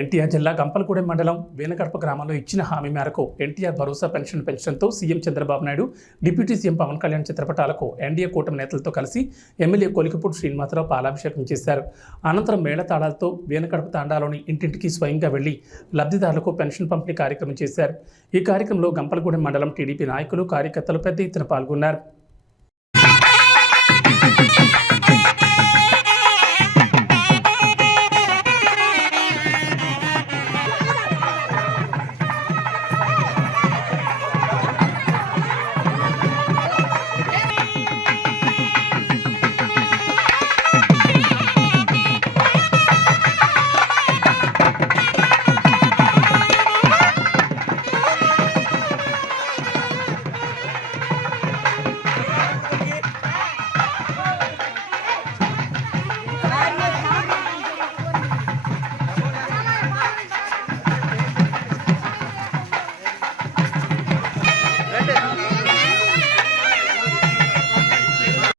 ఎన్టీఆర్ జిల్లా గంపలగూడెం మండలం వేనగడప గ్రామంలో ఇచ్చిన హామీ మేరకు ఎన్టీఆర్ భరోసా పెన్షన్తో CM Chandrababu Naidu, deputy CM Pawan Kalyan చిత్రపటాలకు ఎన్డీఏ కూటమి నేతలతో కలిసి ఎమ్మెల్యే కొలికిపూడి శ్రీనివాసరావు పాలాభిషేకం చేశారు. అనంతరం మేళతాళాలతో వేనగడప తాండాలోని ఇంటింటికి స్వయంగా వెళ్లి లబ్ధిదారులకు పెన్షన్ పంపిణీ కార్యక్రమం చేశారు. ఈ కార్యక్రమంలో గంపలగూడెం మండలం టీడీపీ నాయకులు, కార్యకర్తలు పెద్ద ఎత్తున పాల్గొన్నారు.